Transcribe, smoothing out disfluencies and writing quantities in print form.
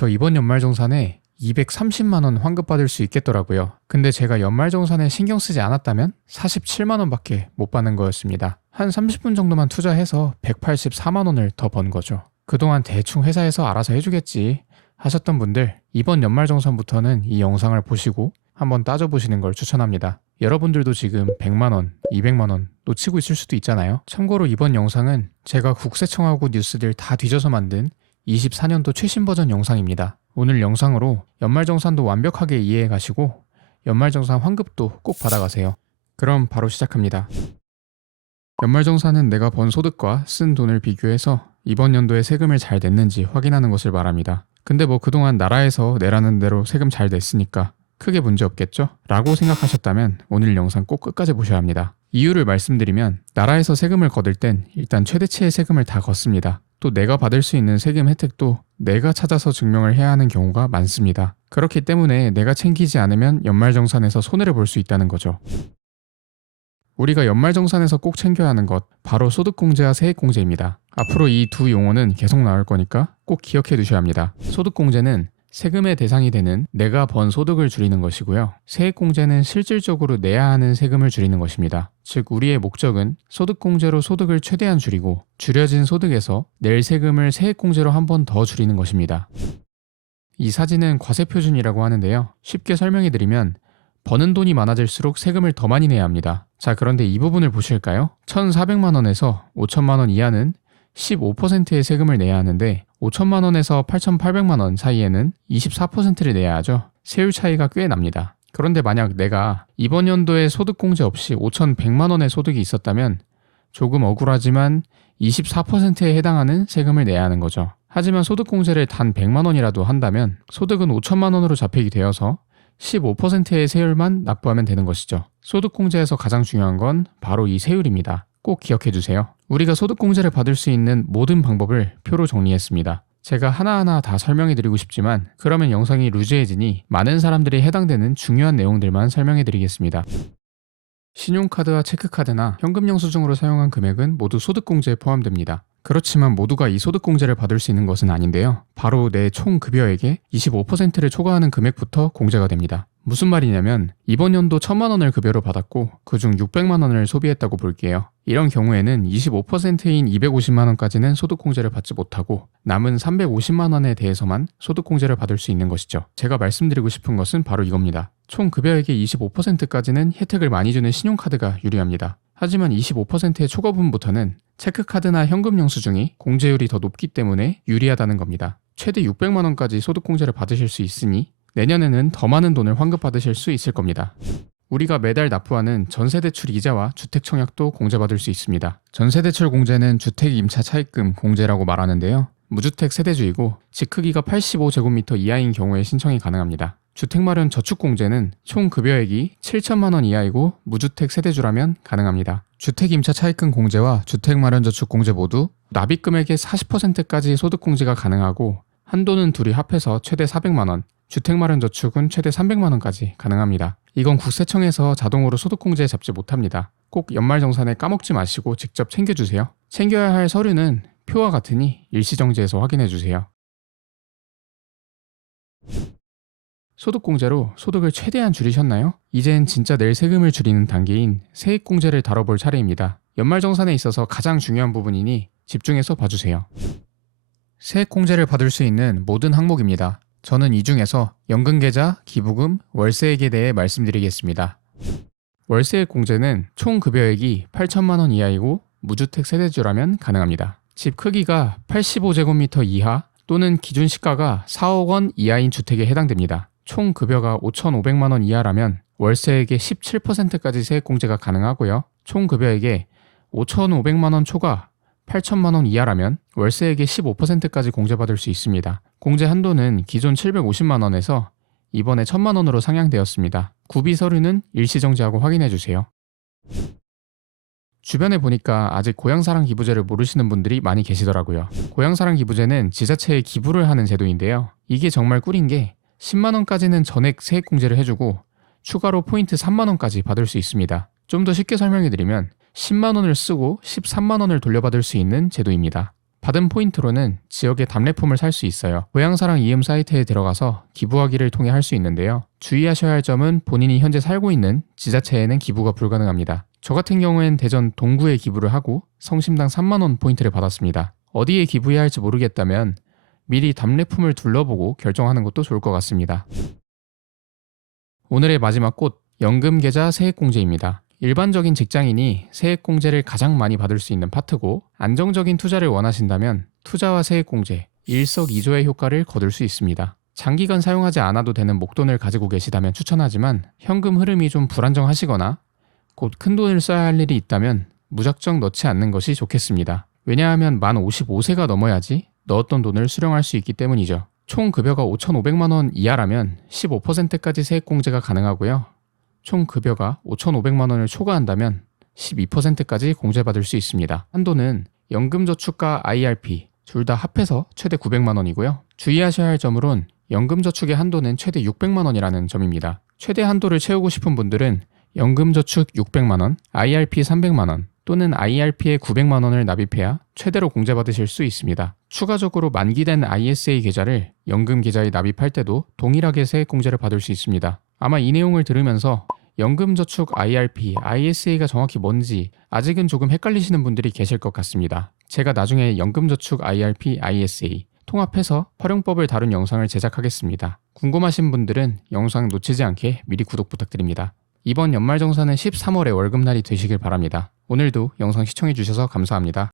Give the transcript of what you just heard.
저 이번 연말정산에 230만 원 환급받을 수 있겠더라고요. 근데 제가 연말정산에 신경 쓰지 않았다면 47만 원밖에 못 받는 거였습니다. 한 30분 정도만 투자해서 184만 원을 더 번 거죠. 그동안 대충 회사에서 알아서 해주겠지 하셨던 분들, 이번 연말정산부터는 이 영상을 보시고 한번 따져보시는 걸 추천합니다. 여러분들도 지금 100만 원, 200만 원 놓치고 있을 수도 있잖아요. 참고로 이번 영상은 제가 국세청하고 뉴스들 다 뒤져서 만든 24년도 최신 버전 영상입니다. 오늘 영상으로 연말정산도 완벽하게 이해해 가시고 연말정산 환급도 꼭 받아가세요. 그럼 바로 시작합니다. 연말정산은 내가 번 소득과 쓴 돈을 비교해서 이번 연도에 세금을 잘 냈는지 확인하는 것을 말합니다. 근데 뭐 그동안 나라에서 내라는 대로 세금 잘 냈으니까 크게 문제 없겠죠? 라고 생각하셨다면 오늘 영상 꼭 끝까지 보셔야 합니다. 이유를 말씀드리면 나라에서 세금을 거둘 땐 일단 최대치의 세금을 다 걷습니다. 또 내가 받을 수 있는 세금 혜택도 내가 찾아서 증명을 해야 하는 경우가 많습니다. 그렇기 때문에 내가 챙기지 않으면 연말정산에서 손해를 볼 수 있다는 거죠. 우리가 연말정산에서 꼭 챙겨야 하는 것, 바로 소득공제와 세액공제입니다. 앞으로 이 두 용어는 계속 나올 거니까 꼭 기억해 두셔야 합니다. 소득공제는 세금의 대상이 되는 내가 번 소득을 줄이는 것이고요. 세액공제는 실질적으로 내야 하는 세금을 줄이는 것입니다. 즉 우리의 목적은 소득공제로 소득을 최대한 줄이고 줄여진 소득에서 낼 세금을 세액공제로 한 번 더 줄이는 것입니다. 이 사진은 과세표준이라고 하는데요. 쉽게 설명해 드리면 버는 돈이 많아질수록 세금을 더 많이 내야 합니다. 자, 그런데 이 부분을 보실까요? 1,400만 원에서 5천만 원 이하는 15%의 세금을 내야 하는데 5천만 원에서 8,800만 원 사이에는 24%를 내야 하죠. 세율 차이가 꽤 납니다. 그런데 만약 내가 이번 연도에 소득공제 없이 5,100만 원의 소득이 있었다면 조금 억울하지만 24%에 해당하는 세금을 내야 하는 거죠. 하지만 소득공제를 단 100만 원이라도 한다면 소득은 5천만 원으로 잡히게 되어서 15%의 세율만 납부하면 되는 것이죠. 소득공제에서 가장 중요한 건 바로 이 세율입니다. 꼭 기억해 주세요. 우리가 소득공제를 받을 수 있는 모든 방법을 표로 정리했습니다. 제가 하나하나 다 설명해 드리고 싶지만 그러면 영상이 루즈해지니 많은 사람들이 해당되는 중요한 내용들만 설명해 드리겠습니다. 신용카드와 체크카드나 현금 영수증으로 사용한 금액은 모두 소득공제에 포함됩니다. 그렇지만 모두가 이 소득공제를 받을 수 있는 것은 아닌데요. 바로 내 총 급여액의 25%를 초과하는 금액부터 공제가 됩니다. 무슨 말이냐면 이번 연도 1,000만 원을 급여로 받았고 그중 600만 원을 소비했다고 볼게요. 이런 경우에는 25%인 250만 원까지는 소득공제를 받지 못하고 남은 350만 원에 대해서만 소득공제를 받을 수 있는 것이죠. 제가 말씀드리고 싶은 것은 바로 이겁니다. 총 급여액의 25%까지는 혜택을 많이 주는 신용카드가 유리합니다. 하지만 25%의 초과분부터는 체크카드나 현금 영수증이 공제율이 더 높기 때문에 유리하다는 겁니다. 최대 600만 원까지 소득공제를 받으실 수 있으니 내년에는 더 많은 돈을 환급받으실 수 있을 겁니다. 우리가 매달 납부하는 전세대출 이자와 주택청약도 공제받을 수 있습니다. 전세대출 공제는 주택임차 차입금 공제라고 말하는데요. 무주택 세대주이고 집 크기가 85제곱미터 이하인 경우에 신청이 가능합니다. 주택마련 저축공제는 총 급여액이 7천만 원 이하이고 무주택 세대주라면 가능합니다. 주택임차 차입금 공제와 주택마련 저축공제 모두 납입금액의 40%까지 소득공제가 가능하고 한도는 둘이 합해서 최대 400만 원, 주택마련 저축은 최대 300만 원까지 가능합니다. 이건 국세청에서 자동으로 소득공제에 잡지 못합니다. 꼭 연말정산에 까먹지 마시고 직접 챙겨주세요. 챙겨야 할 서류는 표와 같으니 일시정지에서 확인해주세요. 소득공제로 소득을 최대한 줄이셨나요? 이젠 진짜 낼 세금을 줄이는 단계인 세액공제를 다뤄볼 차례입니다. 연말정산에 있어서 가장 중요한 부분이니 집중해서 봐주세요. 세액공제를 받을 수 있는 모든 항목입니다. 저는 이 중에서 연금계좌, 기부금, 월세액에 대해 말씀드리겠습니다. 월세액 공제는 총 급여액이 8천만 원 이하이고 무주택 세대주라면 가능합니다. 집 크기가 85제곱미터 이하 또는 기준 시가가 4억 원 이하인 주택에 해당됩니다. 총 급여가 5,500만 원 이하라면 월세액의 17%까지 세액공제가 가능하고요. 총 급여액의 5,500만 원 초과 8천만 원 이하라면 월세액의 15%까지 공제받을 수 있습니다. 공제 한도는 기존 750만 원에서 이번에 1,000만 원으로 상향되었습니다. 구비 서류는 일시정지하고 확인해주세요. 주변에 보니까 아직 고향사랑 기부제를 모르시는 분들이 많이 계시더라고요. 고향사랑 기부제는 지자체에 기부를 하는 제도인데요. 이게 정말 꿀인 게 10만 원까지는 전액 세액공제를 해주고 추가로 포인트 3만 원까지 받을 수 있습니다. 좀 더 쉽게 설명해드리면 10만 원을 쓰고 13만 원을 돌려받을 수 있는 제도입니다. 받은 포인트로는 지역의 답례품을 살 수 있어요. 고향사랑 이음 사이트에 들어가서 기부하기를 통해 할 수 있는데요. 주의하셔야 할 점은 본인이 현재 살고 있는 지자체에는 기부가 불가능합니다. 저 같은 경우엔 대전 동구에 기부를 하고 성심당 3만원 포인트를 받았습니다. 어디에 기부해야 할지 모르겠다면 미리 답례품을 둘러보고 결정하는 것도 좋을 것 같습니다. 오늘의 마지막 꽃, 연금계좌 세액공제입니다. 일반적인 직장인이 세액공제를 가장 많이 받을 수 있는 파트고 안정적인 투자를 원하신다면 투자와 세액공제, 일석이조의 효과를 거둘 수 있습니다. 장기간 사용하지 않아도 되는 목돈을 가지고 계시다면 추천하지만 현금 흐름이 좀 불안정하시거나 곧 큰돈을 써야 할 일이 있다면 무작정 넣지 않는 것이 좋겠습니다. 왜냐하면 만 55세가 넘어야지 넣었던 돈을 수령할 수 있기 때문이죠. 총 급여가 5,500만원 이하라면 15%까지 세액공제가 가능하고요. 총 급여가 5,500만원을 초과한다면 12%까지 공제받을 수 있습니다. 한도는 연금저축과 IRP 둘 다 합해서 최대 900만원이고요. 주의하셔야 할 점으론 연금저축의 한도는 최대 600만원이라는 점입니다. 최대 한도를 채우고 싶은 분들은 연금저축 600만원, IRP 300만원 또는 IRP에 900만원을 납입해야 최대로 공제받으실 수 있습니다. 추가적으로 만기된 ISA 계좌를 연금계좌에 납입할 때도 동일하게 세액공제를 받을 수 있습니다. 아마 이 내용을 들으면서 연금저축 IRP, ISA가 정확히 뭔지 아직은 조금 헷갈리시는 분들이 계실 것 같습니다. 제가 나중에 연금저축 IRP, ISA 통합해서 활용법을 다룬 영상을 제작하겠습니다. 궁금하신 분들은 영상 놓치지 않게 미리 구독 부탁드립니다. 이번 연말정산은 13월에 월급날이 되시길 바랍니다. 오늘도 영상 시청해주셔서 감사합니다.